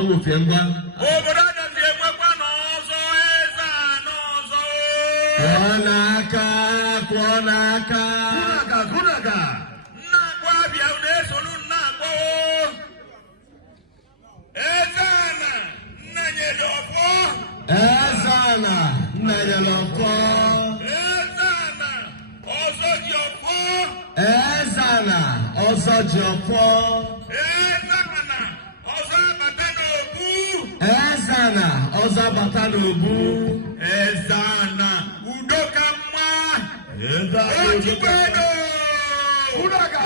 ọwụ fiengwa obodo ada fiengwa n'ọzọ eze n'ọzọ kwọnaka kunaga nna gwa bịa na-esolu nna gwa eze na nna nyere ọfọ Ezana Nayaloko Ezana Ozojofo Ezana Ozojofo Ezana Ozabatanobu Ezana Ozabatanobu Ezana Udokama Ezana Ojibeno Udaga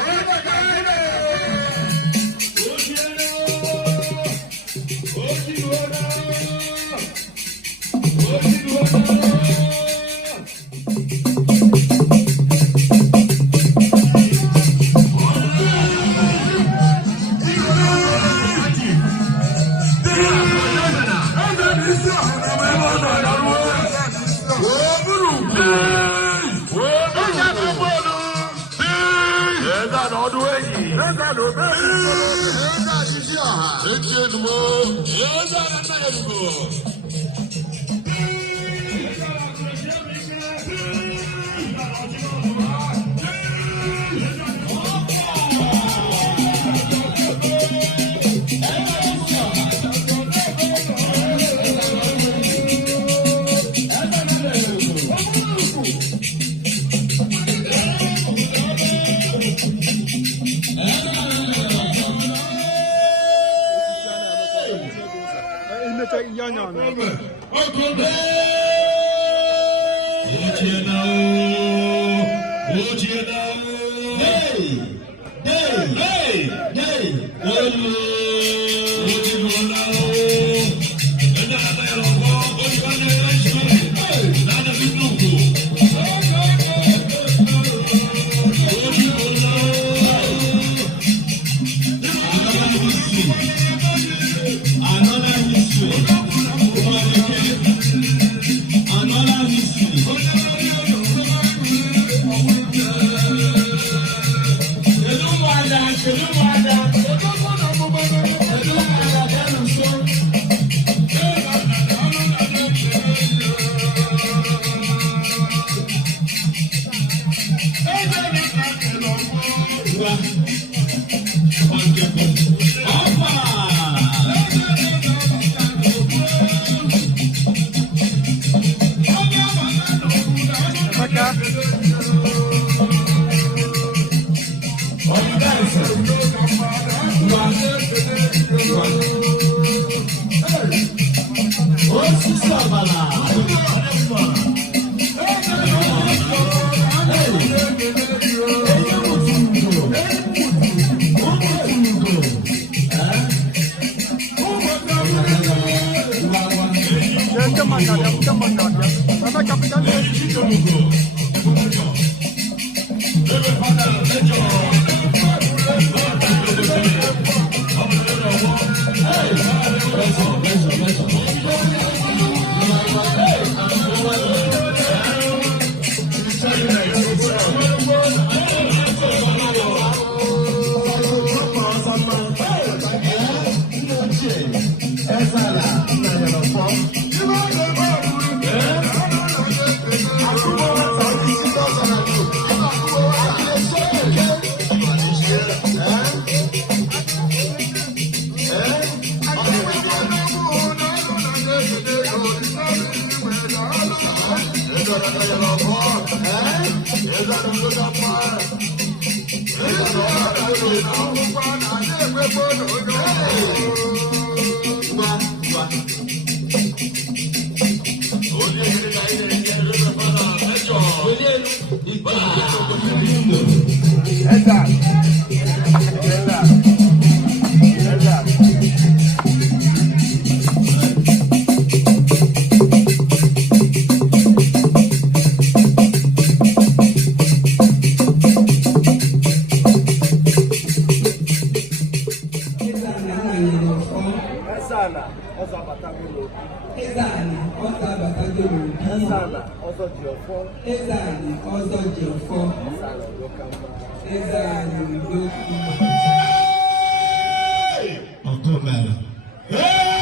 October.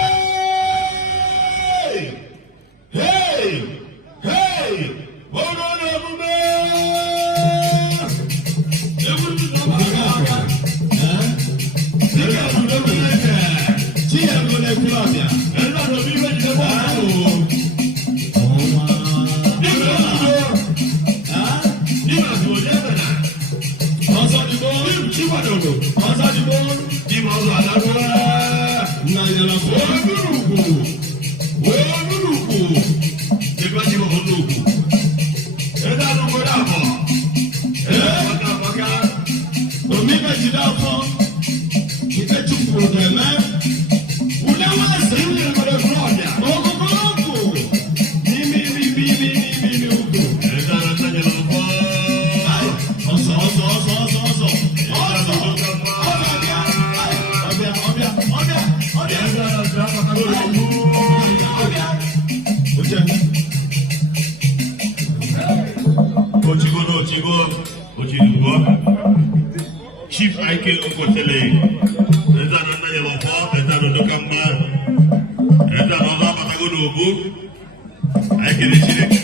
Ọzọdigbo di ma ọzọ adarụwa na nyala fọ onurukwu ịgwa di ma onurukwu ebe anụgbo dapọ maka omibe jide afọ ike chụpụrụ na-eme ụlọ nwaasị ndị nwere flọdịa ọgụgụ n'ime ugwu ebe anata nyala fọ ọsọ Ochigo, Chief Ike Okotele, Eza Nana Yelofo, Eza Nodokamba, Eza Noza Patagono Obu, Ike Nishire.